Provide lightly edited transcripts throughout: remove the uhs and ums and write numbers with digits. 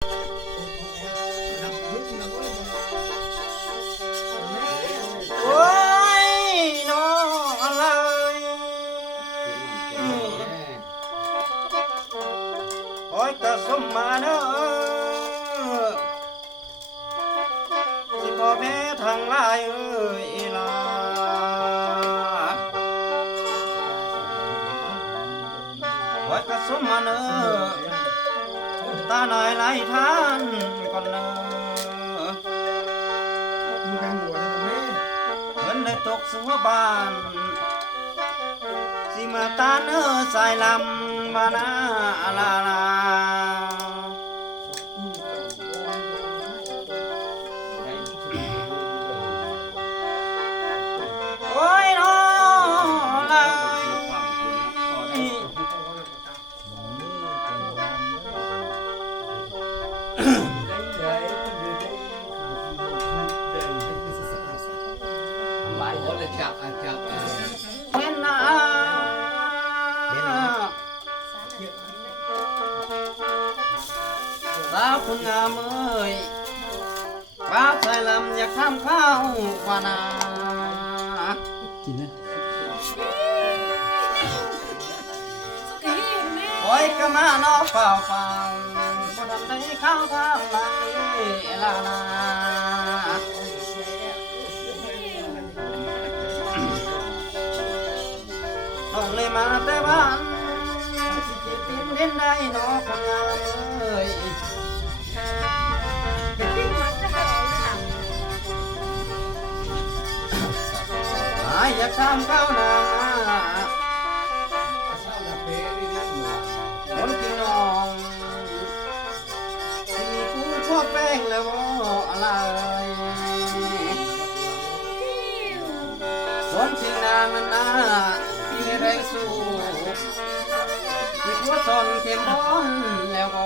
โอ้ยน้องอะไรโอ้ยกระสมมาเนอะสิพ่อแม่ทางหลายเอ้ยล่ะโอ้ยกระสมมาเนอะตาหน่อยไหลทานก่อนเนอะเงินได้ตกสัวบ้านสิมาตาเนอสายลำบานาลาลาโอ้ยน้องลายเห็นนะสาวคุณงามเอ้ยป้าใส่ลำอยากทำข้าววานากินนะโอ้ยก็มาน้องเฝ้าฟังบ่ทันได้ข้าวทางไหนลาลาน้องเลยมาแต่บ้านสิเจ็บดินเด่นได้น้องคนงามเอ้ยอยากทำข้าวนาคนพี่น้องที่มีกูพวกแป้งแล้วอะไรคนที่นางนั้นนะมีแรงสู้ที่หัวซนเข้มร้อนแล้วก็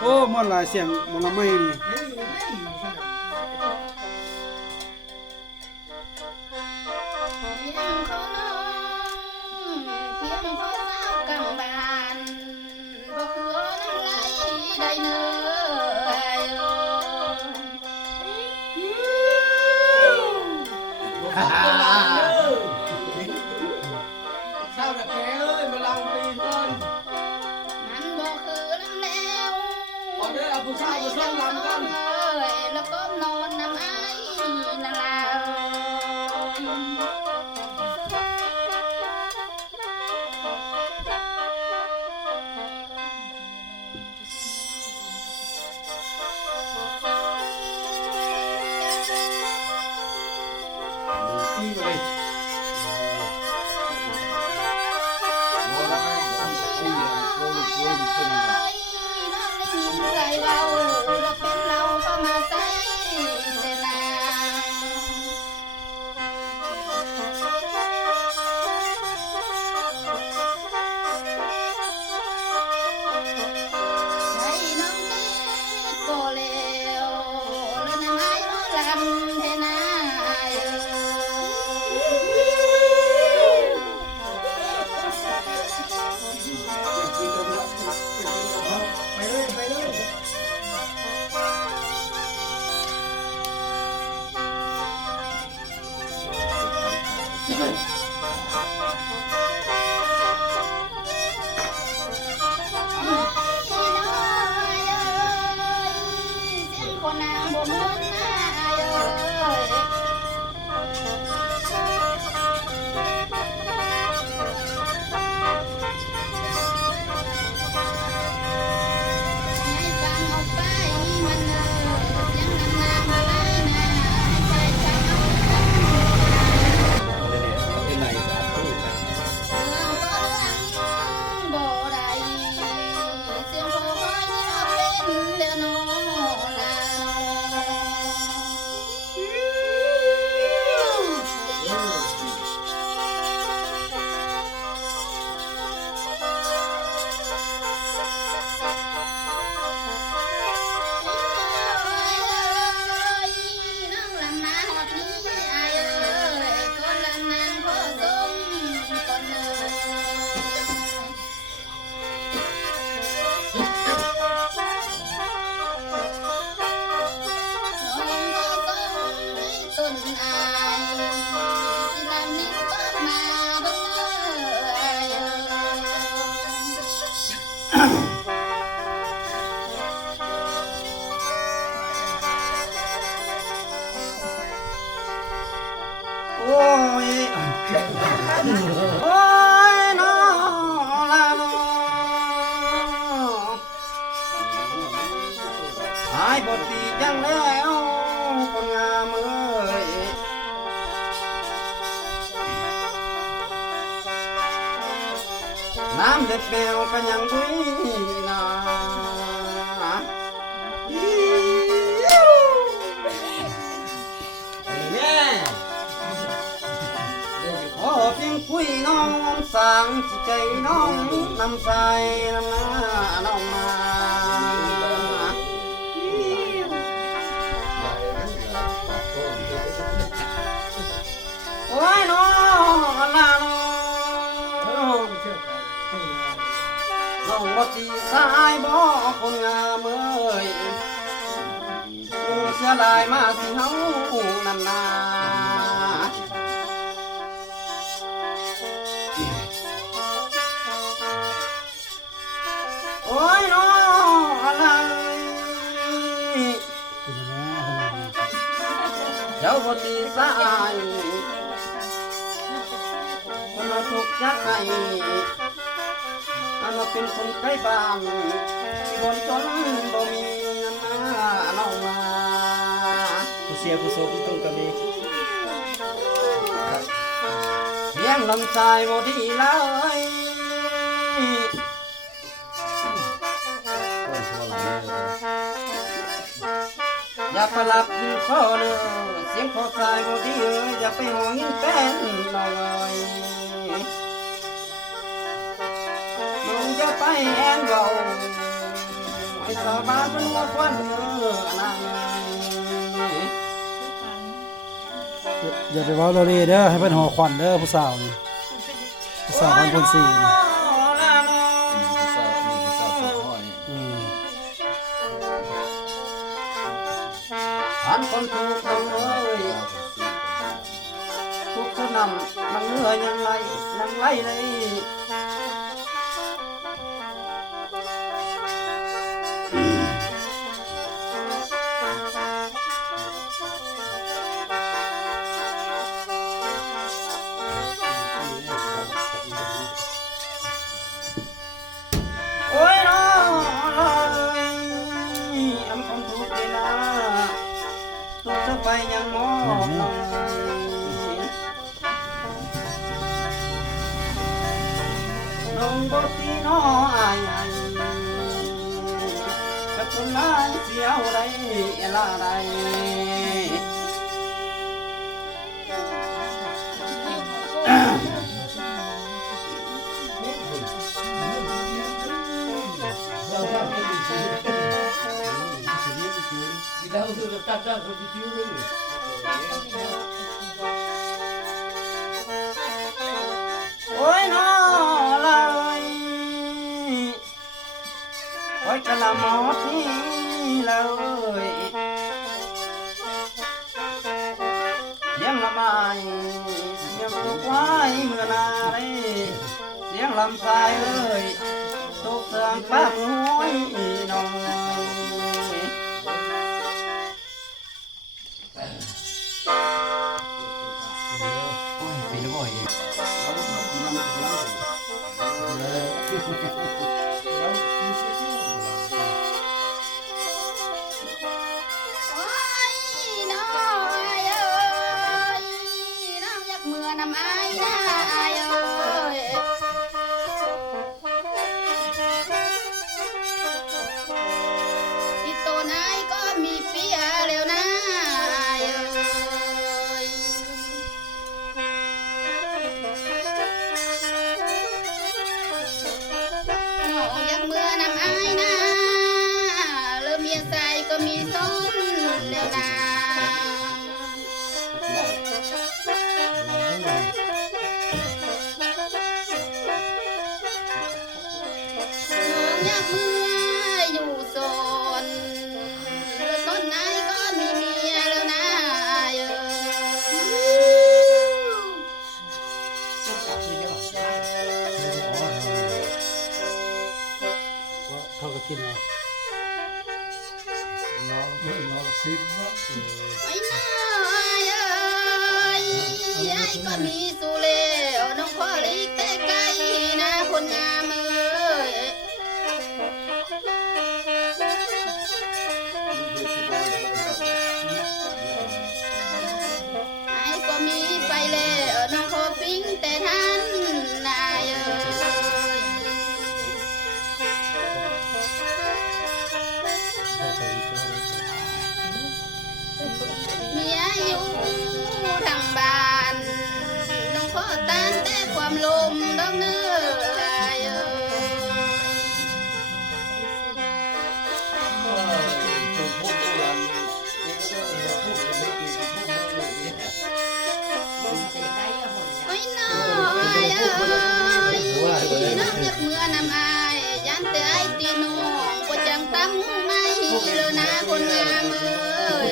โอ้มอนหลายเสียงมอนละไม่นี่ผู้ชายผู้ชายลำกันแล้วก็นอนน้ำไอ้นาลาพี่ไป อ้ยโอ้ยน้อละน้อหายบทดีจังแล้วคนงามเอ้ยน้ำเด็ดแมวก็ยังดุยนาแม่ขอเพียงคุยน้องสั่งจิตใจน้องนำใจนำหน้าน้องมาโอ้ยน้องลาน้องน้องบ่ตีสายบ่คนงามเอ้ยเสียลายมาสิเฮานำนาโอ้ยน้องอะไรเจ้าบ่ตีสายคนมาทุกข์ยากไงอันว่าเป็นคนใกล้บ้านที่บนจนบ่มีเงินมาน้องมา ผู้เสียผู้โศกตรงกับมี เลี้ยงลำใจบ่ดีเลยอย่าไปหลับอยู่ข้อเนื้อเสียงขอสายบ่ดีเอ้ยอย่าไปห่วงหินแป้นน้องเอ้ยน้องอย่าไปแอนเบาไอ้สาวบ้านเป็นหัวควันเนื้อนางเอ้ย อย่าไปเว้าโลเลเด้อให้เพิ่นหอควันเด้อผู้สาวนี่ผู้สาวบ้านคนสี่นี่อืม อันคนถูกน้องเอ้ยทุกคนนำนังเนื้อยังไงเลย โอ้ยน้องเลยอันคนทุกเวลาทุกเธอไปยังมองน้องบอกที่น้องอายกับคนนายเสียวได้ละได้ โอ้ยน้อเลยโอ้ยกะละหมอดนี่เลยเสียงละไม้เสียงลูกไว้เมื่อนาเลยเสียงลำสายเอ้ยตุกเสียงป้าหวยน้องโอ้ยไปแล้วบ่อยโอ้ยน้อยเอ้ยน้องอยากเมื่อนำอายนะอายเอ้ยที่ตัวนายก็มีเปียแล้วนะอายเอ้ยน้องอยากเมื่อนำอายนะเริ่มเมียใส่ก็มีส้นแล้วนะ น ก็มีสุเลน้องขอลีกแต่ไกลนะคนงามเอ้ยไอ้ก็มีไปแล้วน้องขอปิ้งแต่ท่านนายเอ้ยเมียอยู่ทางบ้านน้องขอตานแต่ความลมดอกเนื้อเอ้ย โอ้ยน้อยเอ้ยน้องอยากเมื่อนำอายยันแต่ไอ้ตีน้องก็จังตั้งไม่เลยนะคนงามเอ้ย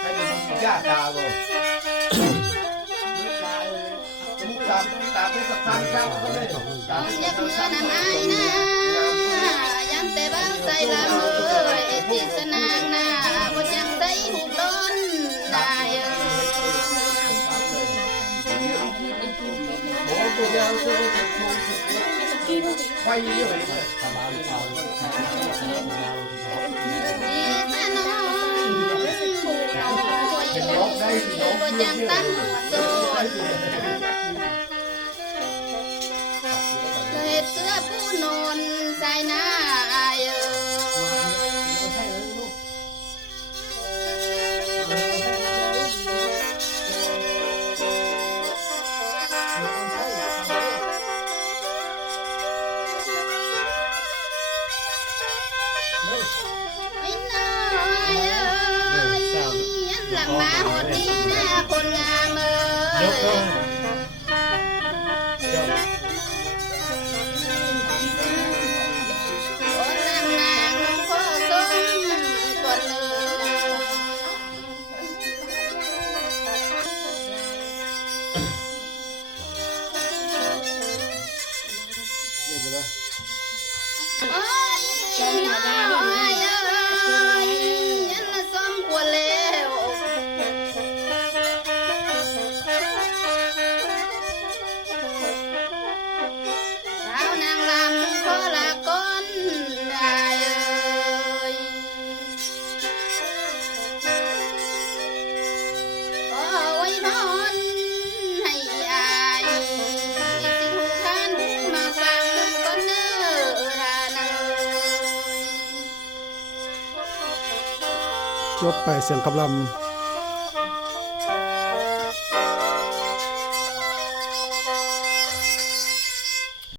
ให้เป็นญาติดาบ่มุกตามตามเป็นสักทางเจ้าเขาเลย น้องอยากเมื่อนำอายนะยันแต่บ้าใส่ลำเอ้ยที่สนางนาก็จังใส่หูกต้นนายเอ้ย โอ้ตัวเดียวตัวไฟเยอะเลย ดีแต่น้องผู้น้อยก็จังตั้งโซน เหตุเสื้อผู้นอนใส่หน้าอายเอ้ยไอ้น้อยเอ้ยยันหลังมาหดนี้นะคนงามเอ้ย คนนางนางน้องพ่อส้มก่อนเลยโอ้ยน้อยเอ้ยยันละส้มกว่าแล้วสาวนางลำขอลาก่อนได้เอ้ยขอไว้พรให้อายสิถูกท่านมาฟังก่อนเด้อท่านเอ้ย จบไปเสียงคำลำ